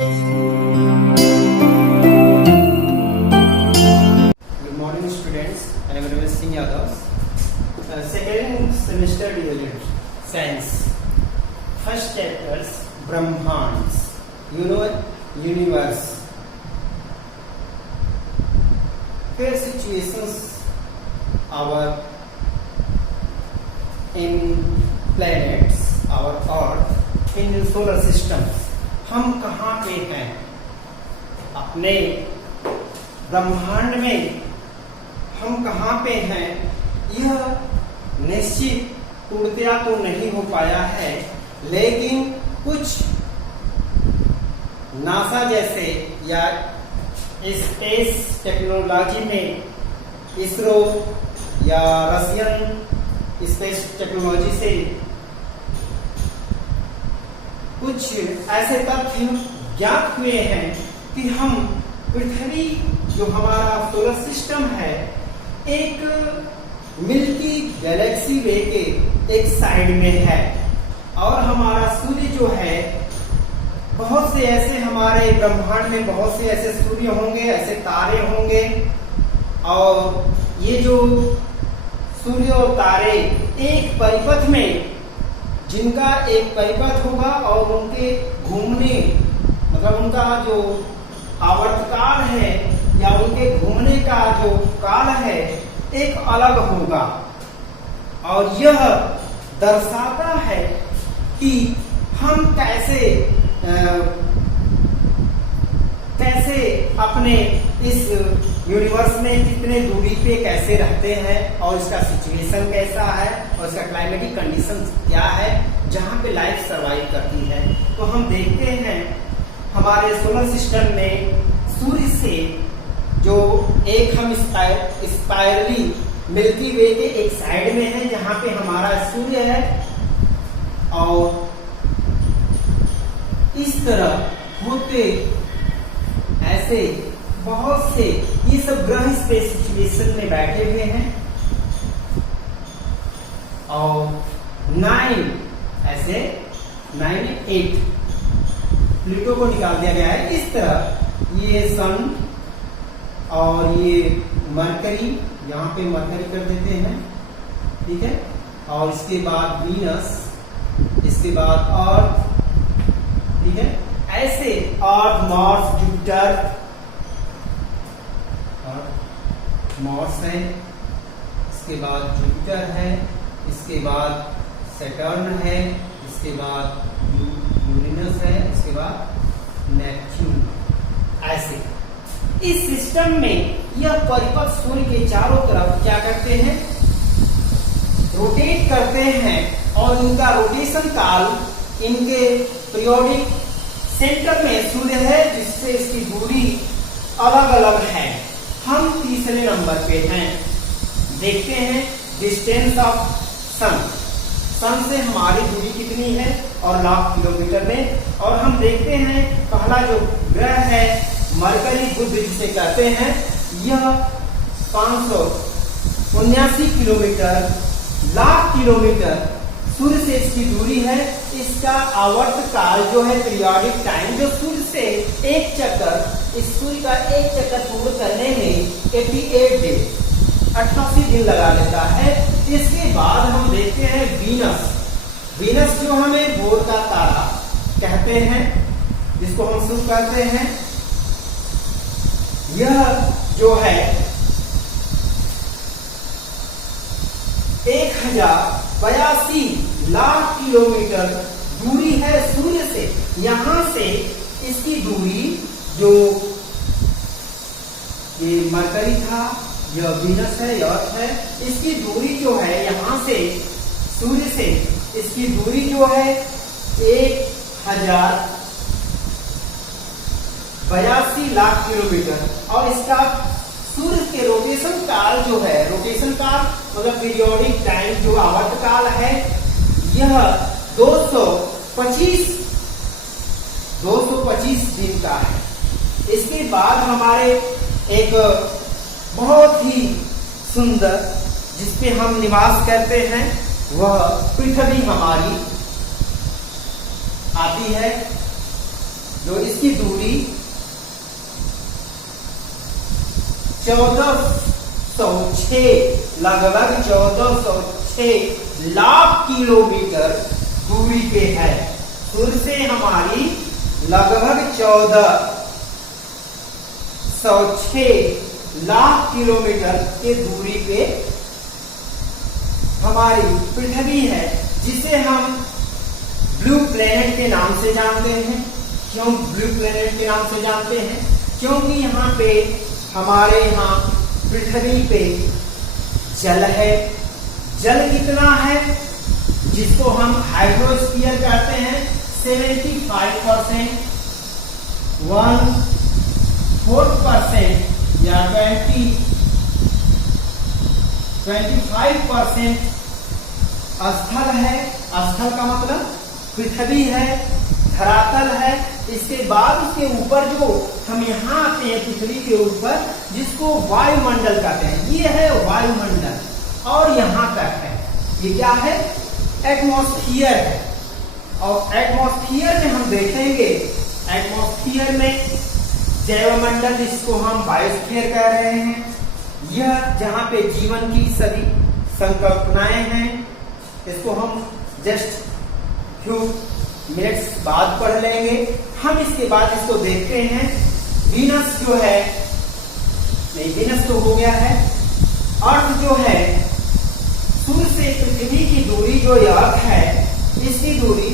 Good morning, students. I am Ramesh Singh Yadav. Second semester DLED Science. First chapters Brahmands. You know universe. Where situations our in planets, our Earth, in solar system. हम कहाँ पे हैं अपने ब्रह्मांड में, हम कहाँ पे हैं यह निश्चित पूर्णतया तो नहीं हो पाया है, लेकिन कुछ नासा जैसे या स्पेस टेक्नोलॉजी में इसरो या रशियन स्पेस टेक्नोलॉजी से कुछ ऐसे तथ्य ज्ञात हुए हैं कि हम पृथ्वी जो हमारा सोलर सिस्टम है एक मिल्की गैलेक्सी वे के एक साइड में है, और हमारा सूर्य जो है बहुत से ऐसे हमारे ब्रह्मांड में बहुत से ऐसे सूर्य होंगे, ऐसे तारे होंगे, और ये जो सूर्य और तारे एक परिपथ में, जिनका एक परिपथ होगा और उनके घूमने मतलब उनका जो आवर्तकाल है या उनके घूमने का जो काल है एक अलग होगा, और यह दर्शाता है कि हम कैसे अपने इस यूनिवर्स में कितने दूरी पे कैसे रहते हैं, और इसका सिचुएशन कैसा है, और इसका क्लाइमेटिक कंडीशन क्या है जहाँ पे लाइफ सरवाइव करती है। तो हम देखते हैं हमारे सोलर सिस्टम में सूर्य से जो एक हम स्पाइरली मिल्की वे के एक साइड में है जहाँ पे हमारा सूर्य है, और इस तरह होते ऐसे बहुत से ये सब ग्रह स्पेस सिचुएशन में बैठे हुए हैं, और 8 प्लूटो को निकाल दिया गया है। इस तरह ये सन और ये मरकरी, यहाँ पे मरकरी कर देते हैं, ठीक है, और इसके बाद वीनस, इसके बाद अर्थ, ठीक है, ऐसे अर्थ, मार्स, जुपिटर, मार्स है, इसके बाद जुपिटर है, इसके बाद सैटर्न है, इसके बाद यूरेनस है, इसके बाद नेपच्यून। ऐसे इस सिस्टम में यह परिपथ सूर्य के चारों तरफ क्या करते हैं, रोटेट करते हैं, और इनका रोटेशन काल इनके पीरियोडिक सेंटर में सूर्य है, जिससे इसकी दूरी अलग अलग है। हम तीसरे नंबर पे हैं। देखते हैं डिस्टेंस ऑफ सन, सन से हमारी दूरी कितनी है और लाख किलोमीटर में, और हम देखते हैं पहला जो ग्रह है मरकरी बुध जिसे कहते हैं, यह 579 किलोमीटर लाख किलोमीटर सूर्य से इसकी दूरी है। इसका आवर्त काल जो है पीरियोडिक टाइम, जो सूर्य से एक चक्कर, इस सूर्य का एक चक्कर पूर्ण करने में 88 दिन 88 दिन लगा लेता है। इसके बाद हम देखते हैं वीनस, वीनस जो हमें भोर का तारा कहते हैं, जिसको हम शुरू करते हैं, यह जो है 1082 लाख किलोमीटर दूरी है सूर्य से। यहां से इसकी दूरी जो ये मरकरी था, यह वीनस है, यह अर्थ है, इसकी दूरी जो है यहां से सूर्य से इसकी दूरी जो है 1082 लाख किलोमीटर, और इसका सूर्य के रोटेशन काल जो है, रोटेशन काल मतलब पीरियोडिक टाइम जो आवर्त काल है, यह 225 दिन का है। इसके बाद हमारे एक बहुत ही सुंदर जिसपे हम निवास करते हैं वह पृथ्वी हमारी आती है। जो इसकी दूरी 1406 लगभग 1406 लाख किलोमीटर दूरी पे है। सूर्य से हमारी लगभग 1406 लाख किलोमीटर के दूरी पे हमारी पृथ्वी है, जिसे हम ब्लू प्लेनेट के नाम से जानते हैं। क्यों ब्लू प्लेनेट के नाम से जानते हैं? क्योंकि यहाँ पे हमारे यहाँ पृथ्वी पे जल है। जल कितना है? जिसको हम हाइड्रोस्फीयर कहते हैं। 75%, 1/4% या 25% स्थल है। स्थल का मतलब पृथ्वी है, धरातल है। इसके बाद उसके ऊपर जो हम यहाँ आते हैं पृथ्वी के ऊपर, जिसको वायुमंडल कहते हैं। ये है वायुमंडल और यहाँ तक है। ये क्या है? एटमॉस्फियर है। और एटमॉस्फियर में हम देखेंगे, एटमॉस्फियर में जैवमंडल, जिसको हम बायोस्फीयर कह रहे हैं, यह जहाँ पे जीवन की सभी संकल्पनाएं हैं। इसको हम जस्ट फ्यू मिनट्स बाद पढ़ लेंगे। हम इसके बाद इसको देखते हैं। वीनस जो है, नहीं वीनस तो हो गया है। अर्थ जो है, सूर्य से पृथ्वी की दूरी जो अर्थ है, इसकी दूरी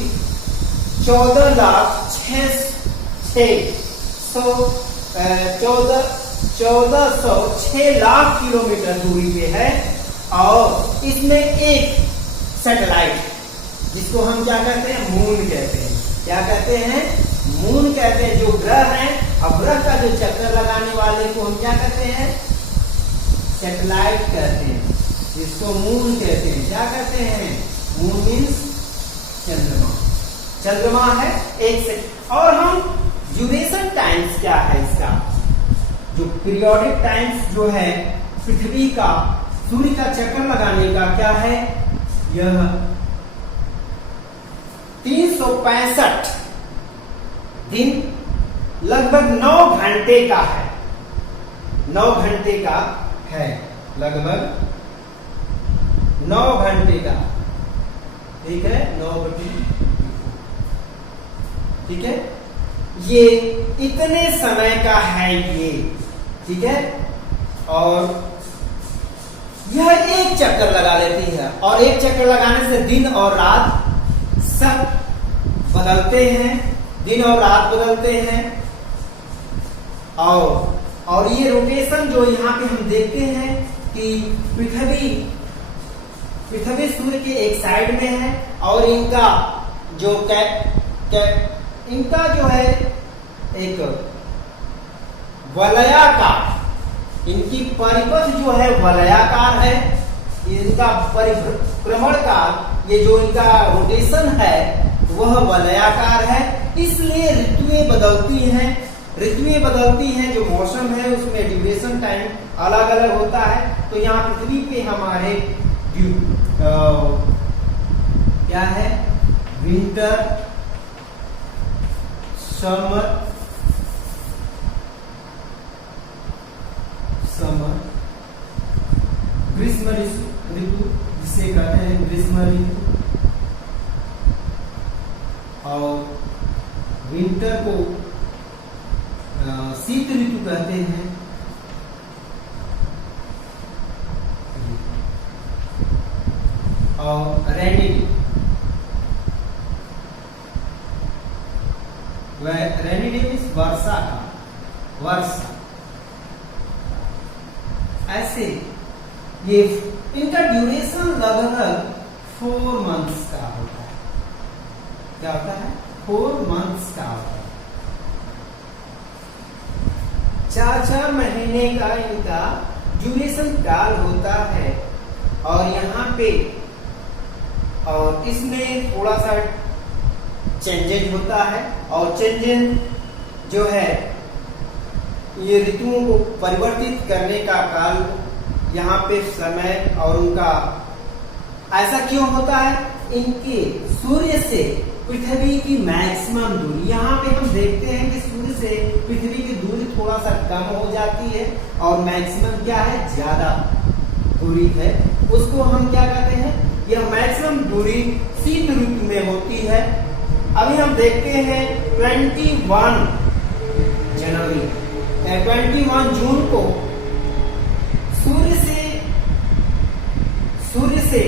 1406 लाख किलोमीटर दूरी पे है। और इसमें एक सैटेलाइट, जिसको हम क्या कहते हैं? मून कहते हैं। क्या कहते हैं? मून कहते हैं। जो ग्रह है, अब ग्रह का जो चक्कर लगाने वाले को हम क्या कहते हैं? सैटेलाइट कहते हैं, जिसको मून कहते हैं। क्या कहते हैं? मून मीन्स चंद्रमा। चंद्रमा है एक से। और हम ड्यूरेशन टाइम्स क्या है इसका? जो पीरियोडिक टाइम्स जो है पृथ्वी का, सूर्य का चक्कर लगाने का, क्या है? यह 365 दिन लगभग 9 घंटे का है। 9 घंटे का है, लगभग 9 घंटे का। ठीक है, 9 घंटे। ठीक है, ये इतने समय का है ये। ठीक है, और यह एक चक्कर लगा लेती है। और एक चक्कर लगाने से दिन और रात सब बदलते हैं। दिन और रात बदलते हैं। और ये रोटेशन जो यहाँ पे हम देखते हैं कि पृथ्वी सूर्य के एक साइड में है, और इनका जो इनका जो है एक वलयाकार, इनकी परिपथ जो है वलयाकार है। इनका परिभ्रमण का ये जो इनका रोटेशन है वह वलयाकार है। इसलिए ऋतुएं बदलती हैं। ऋतुएं बदलती हैं, जो मौसम है उसमें ड्यूरेशन टाइम अलग अलग होता है। तो यहाँ पृथ्वी पे हमारे क्या है? विंटर, समर, ग्रीष्म ऋतु, जिसे कहते हैं ग्रीष्म ऋतु, और विंटर को शीत ऋतु कहते हैं। और rainy day, rainy day means वर्षा का, वर्षा। ऐसे ये इनका ड्यूरेशन लगभग 4 मंथ्स का होता है। क्या होता है? 4 मंथ्स का होता है। 4 महीने का इनका ड्यूरेशन काल होता है। और यहाँ पे और इसमें थोड़ा सा चेंजेज होता है। और चेंजेज जो है ये ऋतुओं को परिवर्तित करने का काल यहाँ पे समय और उनका ऐसा क्यों होता है? इनके सूर्य से पृथ्वी की मैक्सिमम दूरी। यहाँ पे हम देखते हैं कि सूर्य से पृथ्वी की दूरी थोड़ा सा कम हो जाती है और मैक्सिमम क्या है, ज्यादा दूरी है, उसको हम क्या कहते हैं, यह मैक्सिमम दूरी शीत ऋतु में होती है। अभी हम देखते हैं 21 जनवरी 21 जून को सूर्य से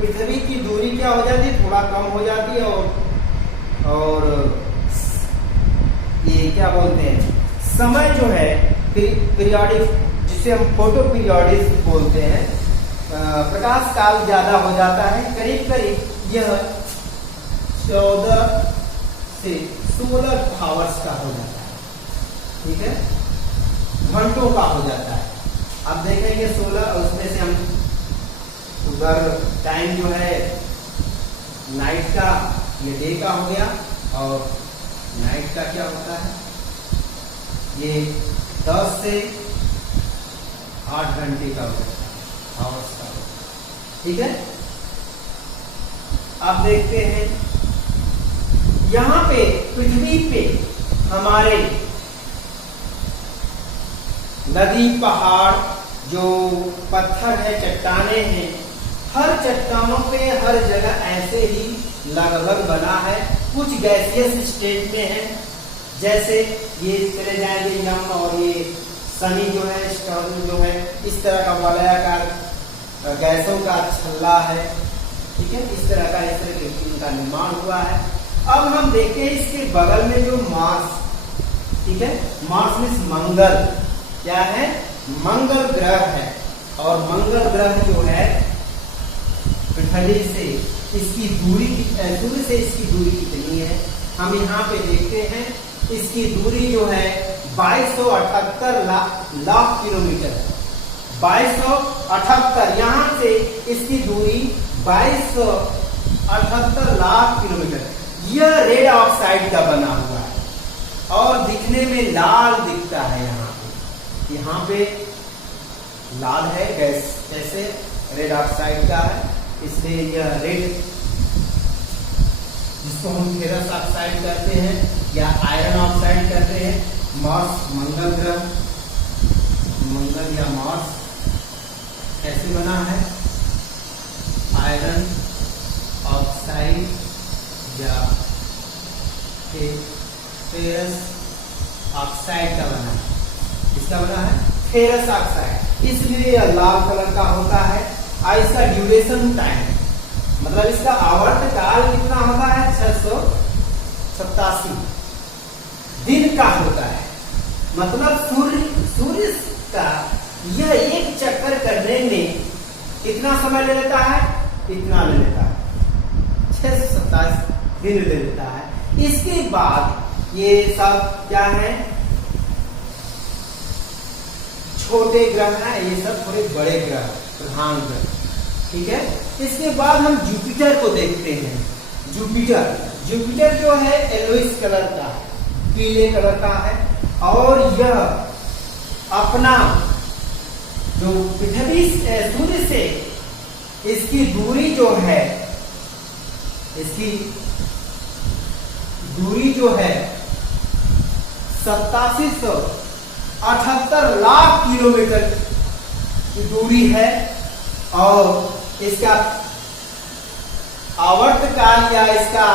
पृथ्वी की दूरी क्या हो जाती है, थोड़ा कम हो जाती है और ये क्या बोलते हैं, समय जो है पीरियोडिक, जिसे हम फोटो पीरियोडिक बोलते हैं, प्रकाश काल ज्यादा हो जाता है। करीब करीब यह 14 से 16 आवर्स का हो जाता है, ठीक है, घंटों का हो जाता है। अब देखेंगे 16, उसमें से हम उधर टाइम जो है नाइट का, ये डे का हो गया, और नाइट का क्या होता है, ये 10 से 8 घंटे का हो जाता है, आवर्स का, ठीक है। अब देखते हैं यहाँ पे पृथ्वी पे हमारे नदी, पहाड़, जो पत्थर है, चट्टाने हैं, हर चट्टानों पे हर जगह ऐसे ही लगभग बना है। कुछ गैसियस स्टेट में है, जैसे ये चले जाएंगे यम, और ये शनि जो है, स्टर्न जो है, इस तरह का वलयाकार गैसों का छल्ला है, ठीक है, इस तरह का इनका निर्माण हुआ है। अब हम देखते हैं इसके बगल में जो मार्स, ठीक है, मार्स मीन्स मंगल, क्या है, मंगल ग्रह है, और मंगल ग्रह जो है पृथ्वी से इसकी दूरी, सूर्य से इसकी दूरी कितनी है, हम यहाँ पे देखते हैं। इसकी दूरी जो है 2278 लाख किलोमीटर, 2278, यहाँ से इसकी दूरी 2278 लाख किलोमीटर। यह रेड ऑक्साइड का बना हुआ है और दिखने में लाल दिखता है। यहाँ पे लाल है, गैस जैसे रेड ऑक्साइड का है, इसलिए यह रेड, जिसको हम फेरस ऑक्साइड कहते हैं या आयरन ऑक्साइड कहते हैं। मार्स, मंगल ग्रह, मंगल या मार्स कैसे बना है, आयरन ऑक्साइड या फेरस ऑक्साइड का बना है। इसका बना है फेरस ऑक्साइड, इसलिए यह लाल कलर का होता है। और इसका ड्यूरेशन टाइम, मतलब इसका आवर्त काल कितना होता है, 687 दिन का होता है। मतलब सूर्य का यह एक चक्कर करने में कितना समय ले लेता है, इतना ले लेता है, 627 दिन ले लेता है। इसके बाद ये सब क्या है, छोटे ग्रह हैं, ये सब थोड़े बड़े ग्रह, प्रधान ग्रह, ठीक है। इसके बाद हम जुपिटर को देखते हैं। जुपिटर जो है येलोइश कलर का है, पीले कलर का है, और यह अपना जो पृथ्वी सूर्य से इसकी दूरी जो है, इसकी दूरी जो है 8778 लाख किलोमीटर की दूरी है, और इसका आवर्त काल या इसका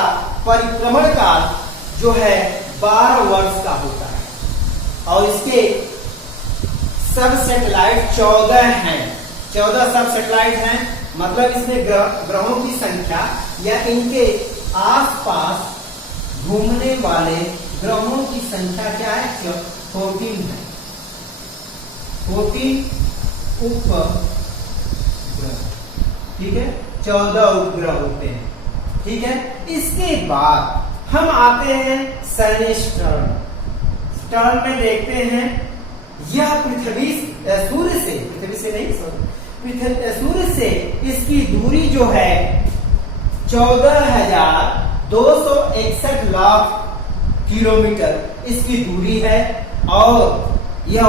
परिक्रमण काल जो है 12 वर्ष का होता है। और इसके सब सैटेलाइट 14 हैं, 14 सब सैटेलाइट हैं। मतलब इसमें ग्रहों की संख्या या इनके आसपास घूमने वाले ग्रहों की संख्या क्या है, 14 है, 14 उपग्रह, ठीक है, 14 उपग्रह होते हैं, ठीक है। इसके बाद हम आते हैं शनि स्टर्न में देखते हैं। यह सूर्य से इसकी दूरी जो है 14,261 लाख किलोमीटर इसकी दूरी है, और यह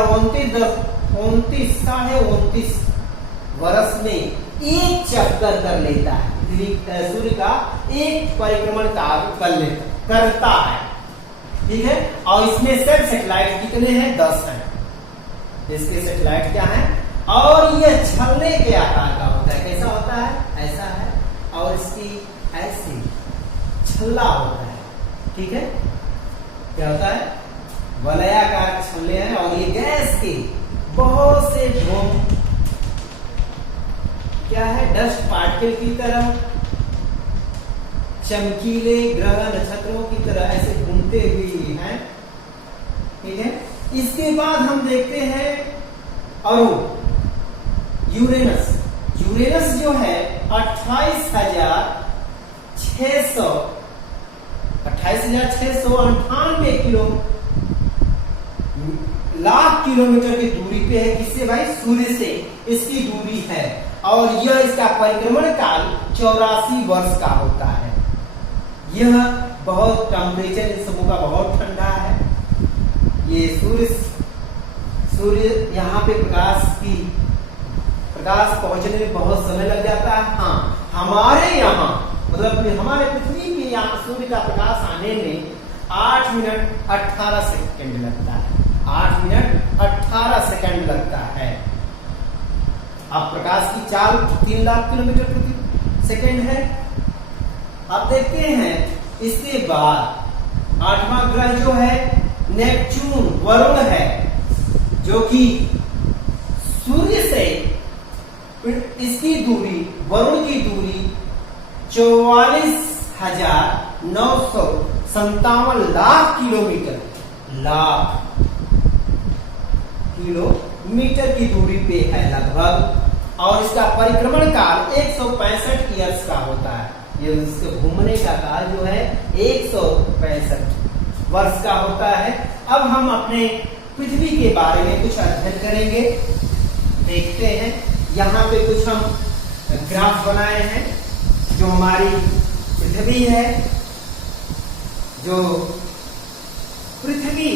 29 वर्ष में एक चक्कर कर लेता है। सूर्य का एक परिक्रमण करता है, ठीक है। और इसमें सब सैटेलाइट कितने हैं? 10 हैं। इसके सैटेलाइट क्या है? और यह छल्ले के आकार का होता है। कैसा होता है? ऐसा है। और इसकी ऐसी छल्ला होता है, ठीक है। क्या होता है? वलयाकार छल्ले हैं। और ये गैस के बहुत से धूम क्या है? डस्ट पार्टिकल की तरह, चमकीले ग्रह नक्षत्रों की तरह ऐसे घूमते हुए हैं, ठीक है। इसके बाद हम देखते हैं अरुण, यूरेनस। यूरेनस जो है 28,698 लाख किलोमीटर की दूरी पे है। किससे भाई? सूर्य से इसकी दूरी है। और यह इसका परिक्रमण काल 84 वर्ष का होता है। यह बहुत टेम्परेचर इन सबों का बहुत ठंडा है। ये सूर्य यहाँ पे प्रकाश पहुंचने में बहुत समय लग जाता है। हाँ, हमारे यहाँ मतलब हमारे पृथ्वी में यहाँ सूर्य का प्रकाश आने में 8 मिनट 18 सेकंड लगता है। 8 मिनट 18 सेकंड लगता है। अब प्रकाश की चाल 3 लाख किलोमीटर प्रति सेकंड है। अब देखते हैं इसके बाद 8वां ग्रह जो है नेपच्यून, वरुण है, जो कि सूर्य से इसकी दूरी, वरुण की दूरी 44,957 लाख किलोमीटर की दूरी पे है लगभग। और इसका परिक्रमण काल 165 ईयर्स का होता है। ये इसके घूमने का काल जो है 165 वर्ष का होता है। अब हम अपने पृथ्वी के बारे में कुछ अध्ययन करेंगे। देखते हैं, यहाँ पे कुछ हम ग्राफ बनाए हैं। जो हमारी पृथ्वी है, जो पृथ्वी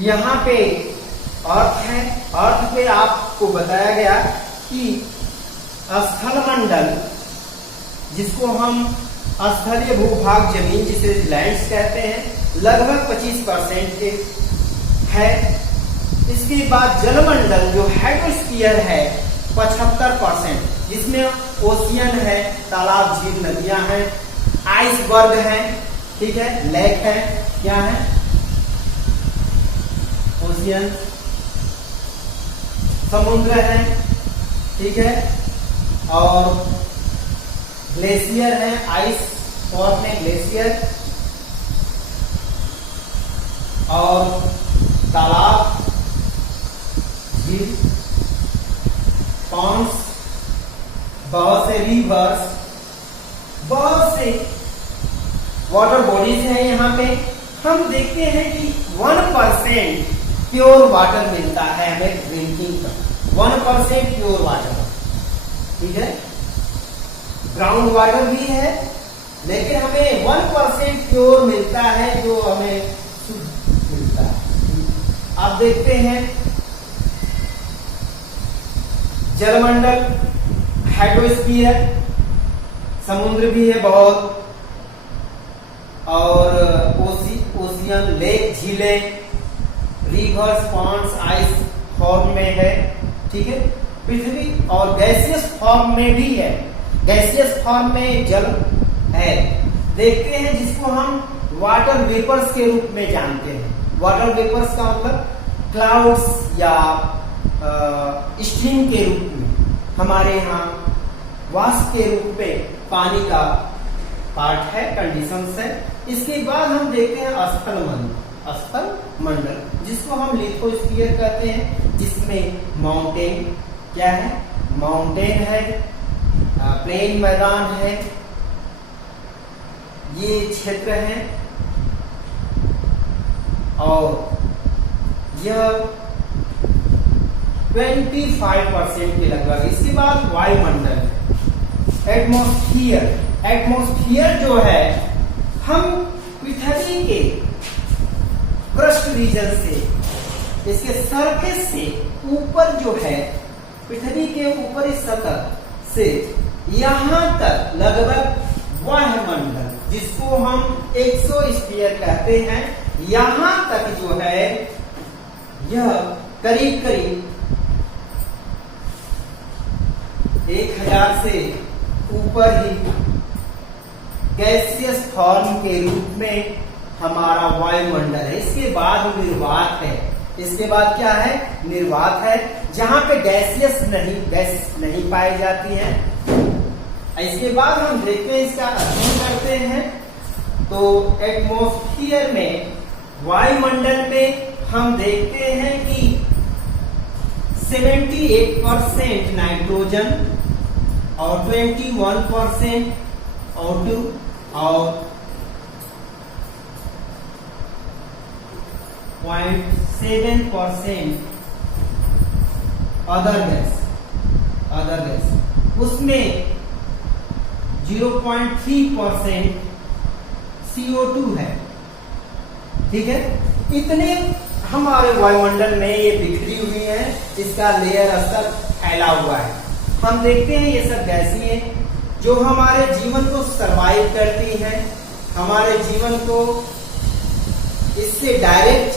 यहाँ पे अर्थ है। अर्थ पे आपको बताया गया कि स्थल मंडल, जिसको हम स्थलीय भूभाग जमीन, जिसे लैंड्स कहते हैं, लगभग 25% के है। इसके बाद जलमंडल जो हाइड्रोस्फीयर है 75%, जिसमें ओशियन है, तालाब, झील, नदियां हैं, आइसबर्ग है, ठीक है, लेक है, क्या है? ओशियन, समुद्र है, ठीक है। और ग्लेशियर है, आइस फॉर्म में ग्लेशियर, और तालाब, झील, पॉन्ड्स, बहुत से रिवर्स, बहुत से वाटर बॉडीज हैं। यहाँ पे हम देखते हैं कि 1% प्योर वाटर मिलता है हमें ड्रिंकिंग का। 1% प्योर वाटर, ठीक है। ग्राउंड वाटर भी है, लेकिन हमें 1% प्योर मिलता है, जो हमें शुद्ध मिलता है। आप देखते हैं जलमंडल, हाइड्रोस्फीयर, समुद्र भी है बहुत, और ओशियन, लेक, झीलें, रिवर्स, पॉन्ड्स, आइस फॉर्म में है, ठीक है। पृथ्वी और गैसियस फॉर्म में भी है। गैसियस फॉर्म में जल है, देखते हैं, जिसको हम वाटर वेपर्स के रूप में जानते हैं। वाटर वेपर्स का मतलब क्लाउड्स या स्टीम के रूप में, हमारे यहाँ वाष्प के रूप में पानी का पार्ट है, कंडीशंस है। इसके बाद हम देखते हैं स्थल मंडल, जिसको हम लिथोस्फीयर कहते हैं, जिसमें माउंटेन, क्या है? माउंटेन है, प्लेन मैदान है, ये क्षेत्र है। और यह 25% के लगभग। इसके बाद वायुमंडल, एटमॉस्फेयर जो है, हम पृथ्वी के क्रस्ट रीजन से, इसके सरफेस से ऊपर जो है, पृथ्वी के ऊपरी सतह से यहाँ तक लगभग वायुमंडल, जिसको हम एक्सोस्फीयर कहते हैं, यहाँ तक जो है यह करीब करीब 1000 से ऊपर ही गैसियस फॉर्म के रूप में हमारा वायुमंडल है। इसके बाद निर्वात है। इसके बाद क्या है? निर्वात है, जहां पे गैस नहीं पाई जाती है। इसके बाद हम देखते हैं, इसका अध्ययन करते हैं। तो एटमॉस्फेयर में, वायुमंडल में हम देखते हैं कि 78% नाइट्रोजन और 21% O2 और 0.7% अदर गैस, उसमें 0.3% CO2 है। ठीक है, इतने हमारे वायुमंडल में ये बिखरी हुई है, इसका लेयर स्तर फैला हुआ है। हम देखते हैं ये सब गैसें जो हमारे जीवन को सरवाइव करती हैं, हमारे जीवन को इससे डायरेक्ट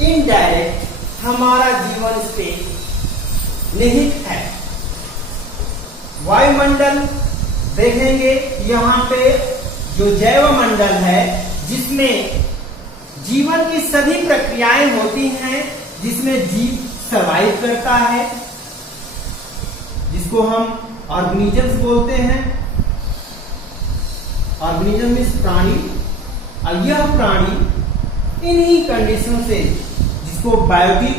इनडायरेक्ट हमारा जीवन इस पे निहित है। वायुमंडल देखेंगे, यहाँ पे जो जैव मंडल है, जिसमें जीवन की सभी प्रक्रियाएं होती हैं, जिसमें जीव सरवाइव करता है, जिसको हम ऑर्गेनिजम्स बोलते हैं। ऑर्गेनिज्म मींस प्राणी, और यह प्राणी इन्हीं कंडीशन से, जिसको बायोटिक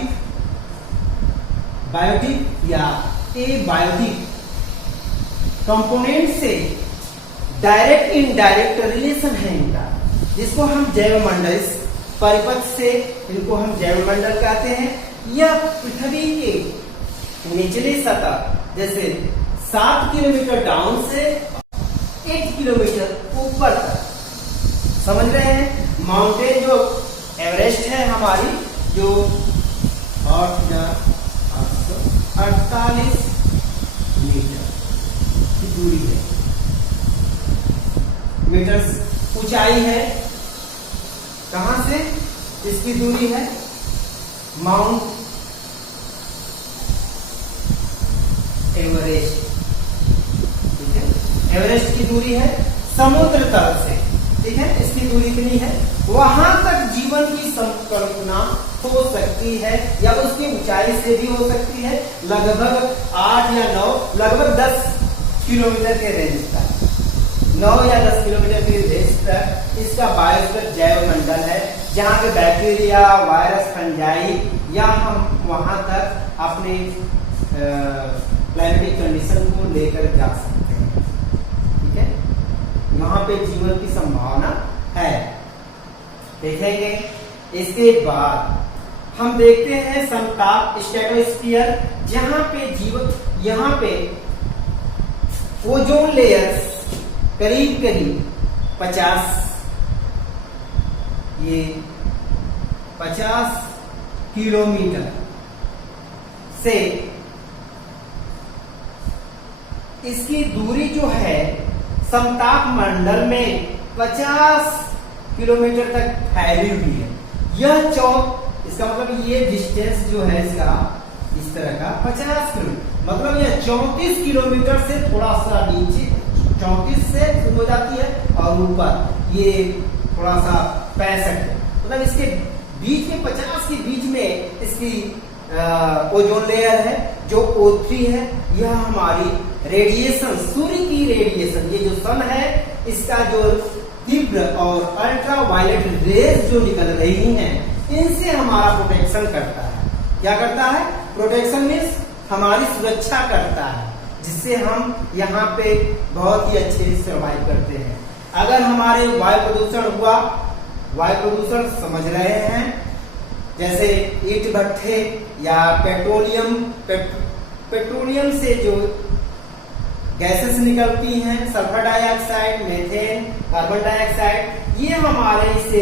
या एबायोटिक कंपोनेंट से डायरेक्ट इनडायरेक्ट रिलेशन है इनका, जिसको हम जैव मंडल, इस परिपथ से इनको हम जैव मंडल कहते हैं। यह पृथ्वी के निचले सतह, जैसे 7 किलोमीटर डाउन से 8 किलोमीटर ऊपर तक, समझ रहे हैं? माउंटेन जो एवरेस्ट है हमारी, जो 8,848 मीटर की दूरी है, मीटर ऊंचाई है। कहां से इसकी दूरी है? Mount Everest. ठीक है, एवरेस्ट की दूरी है समुद्र तल से। ठीक है, इसकी दूरी कितनी है? वहां तक जीवन की संकल्पना हो सकती है, या उसकी ऊंचाई से भी हो सकती है, लगभग 8 या 9, लगभग 10 किलोमीटर के रेंज तक, 9 या 10 किलोमीटर के रेंज तक इसका बायोस्फीयर जैव मंडल है, जहाँ पे बैक्टीरिया, वायरस, फंजाई, या हम वहां तक अपने क्लाइमेटिक कंडीशन को लेकर जा सकते हैं। ठीक है, वहां पे जीवन की संभावना है। देखेंगे। इसके बाद हम देखते हैं समताप स्ट्रेटोस्फीयर, जहां पे जीवन, यहाँ पे ओजोन लेयर करीब 50 किलोमीटर से, इसकी दूरी जो है समताप मंडल में 50 किलोमीटर तक फैली हुई है। यह इसका मतलब ये डिस्टेंस जो है इसका इस तरह का 50 किलोमीटर, मतलब यह 34 किलोमीटर से थोड़ा सा नीचे, 34 से शुरू हो जाती है और ऊपर ये थोड़ा सा 65, मतलब इसके बीच में 50 के बीच में इसकी ओजोन लेयर है, जो O3 है। यह हमारी रेडिएशन, सूर्य की रेडिएशन, ये जो सन है, इसका जो तीव्र और अल्ट्रा वायलेट रेज जो निकल रही हैं, इनसे हमारा प्रोटेक्शन करता है। क्या करता है? प्रोटेक्शन मीन्स हमारी सुरक्षा करता है, जिससे हम यहाँ पे बहुत ही अच्छे से सर्वाइव करते हैं। अगर हमारे वायु प्रदूषण हुआ, वायु प्रदूषण समझ रहे हैं, जैसे ईंट भट्ठे या पेट्रोलियम से जो गैसेस निकलती हैं, sulphur dioxide, methane, carbon dioxide, ये हमारे से,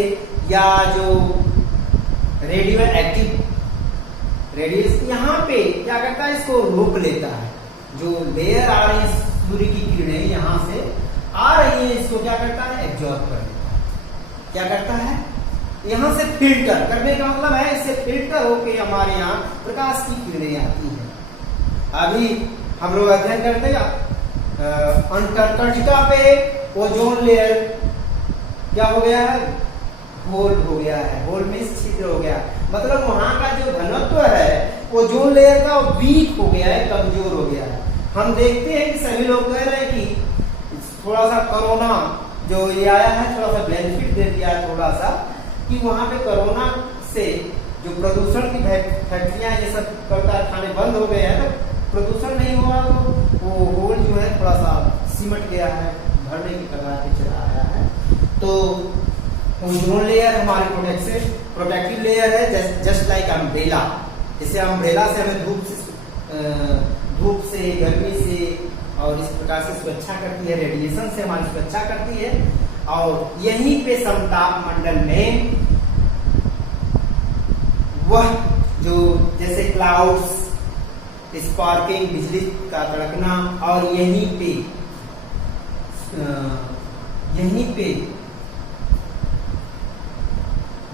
या जो रेडियो एक्टिव रेडिएशन यहाँ पे क्या करता है, इसको रोक लेता है। जो लेयर आ रही है सूर्य की किरणें यहाँ से आ रही है, इसको क्या करता है, एब्जॉर्ब कर लेता है। क्या करता है, यहाँ से फिल्टर करने का मतलब है, इससे फिल्टर होके हमारे यहाँ प्रकाश की किरणें आती हैं। अभी हम लोग अध्ययन करते हैं अंटार्कटिका पे ओजोन लेयर क्या हो गया है, होल हो गया है, होल में छिद्र हो गया, मतलब वहां का जो घनत्व है ओजोन लेयर का वीक हो गया है, कमजोर हो गया है। हम देखते हैं कि सभी लोग कह रहे हैं कि थोड़ा सा कोरोना जो ये आया है थोड़ा सा बेनिफिट दे दिया है, थोड़ा सा कि वहां पे कोरोना से जो प्रदूषण की फैक्ट्रियां ये सब कल कारखाने बंद हो गए हैं, तो प्रदूषण नहीं हुआ, तो वो होल जो है थोड़ा सा सिमट गया है, भरने की कगार पे चला आया है। तो ओजोन लेयर हमारी प्रोटेक्टिव लेयर है, जस्ट लाइक अम्ब्रेला। जैसे अम्ब्रेला से हमें धूप से, गर्मी से और इस प्रकार से सुरक्षा करती है, रेडिएशन से हमारी सुरक्षा करती है। और यहीं पे समताप मंडल में वह जो जैसे क्लाउड्स, स्पार्किंग, बिजली का तड़कना, और यहीं पे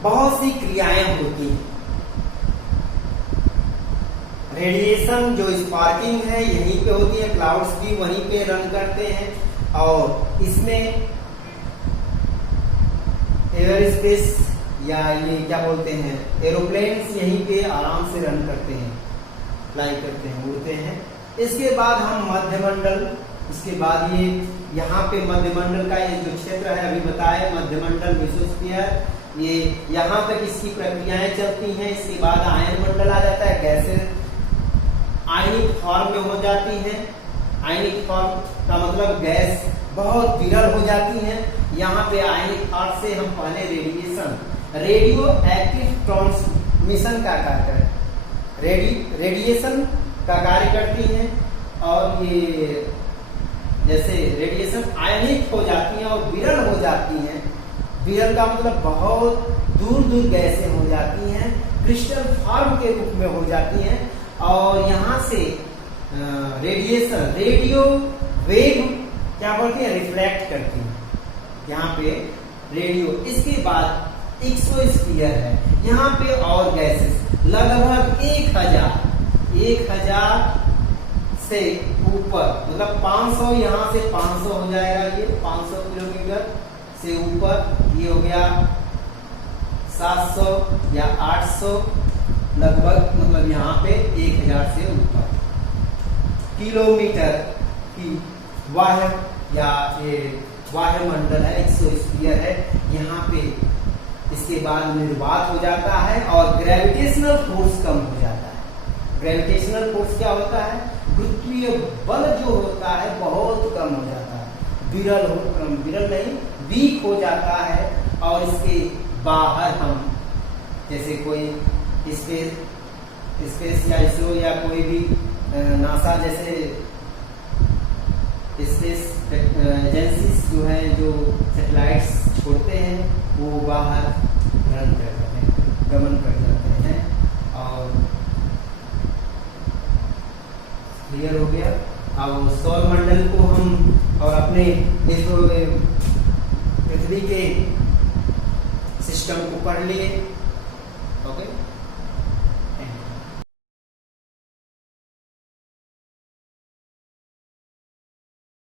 बहुत सी क्रियाएं होती हैं। रेडिएशन जो स्पार्किंग है यहीं पे होती है, क्लाउड्स भी वहीं पे रन करते हैं, और इसमें एयर स्पेस या ये क्या बोलते हैं, एरोप्लेन्स यहीं पे आराम से रन करते हैं, फ्लाई करते हैं, उड़ते हैं। इसके बाद हम मध्यमंडल, इसके बाद ये यहाँ पे मध्यमंडल का ये जो क्षेत्र है अभी बताए, मध्यमंडल, मेसोस्फीयर, ये यहाँ तक इसकी प्रक्रियाएं चलती हैं। इसके बाद आयन मंडल आ जाता है, गैसें आयनिक फॉर्म में हो जाती हैं। आयनिक फॉर्म का मतलब गैस बहुत विरल हो जाती हैं। यहाँ पे आयनिक फॉर्म से हम पहले रेडियो एक्टिव ट्रांसमिशन का कार्य करें, रेडिएशन का कार्य करती हैं। और ये जैसे रेडिएशन आयनिक हो जाती हैं और विरल हो जाती हैं, विरल का मतलब बहुत दूर दूर गैसें हो जाती हैं, क्रिस्टल फॉर्म के रूप में हो जाती हैं, और यहाँ से रेडिएशन, रेडियो वेव क्या बोलते हैं, रिफ्लेक्ट करती है यहाँ पे रेडियो। इसके बाद एक्सोस्फीयर है, यहाँ पे और गैसेस लगभग 1000 से ऊपर, मतलब 500, यहाँ से 500 हो जाएगा, ये 500 किलोमीटर से ऊपर, ये हो गया 700 या 800 लगभग, मतलब यहाँ पे 1000 से ऊपर किलोमीटर की वायुमंडल है, एक्सोस्फीयर है। यहाँ पे इसके बाद निर्वात हो जाता है और ग्रेविटेशनल फोर्स कम हो जाता है। ग्रेविटेशनल फोर्स क्या होता है, गुरुत्वीय बल जो होता है बहुत कम हो जाता है, विरल नहीं, वीक हो जाता है। और इसके बाहर हम जैसे कोई स्पेस या इसरो या कोई भी नासा जैसे स्पेस एजेंसीज जो है, जो सैटेलाइट्स छोड़ते हैं, वो बाहर रन कर जाते हैं, गमन कर जाते हैं। और क्लियर हो गया। अब सौर मंडल को हम और अपने पृथ्वी के सिस्टम को पढ़ लिए। ओके।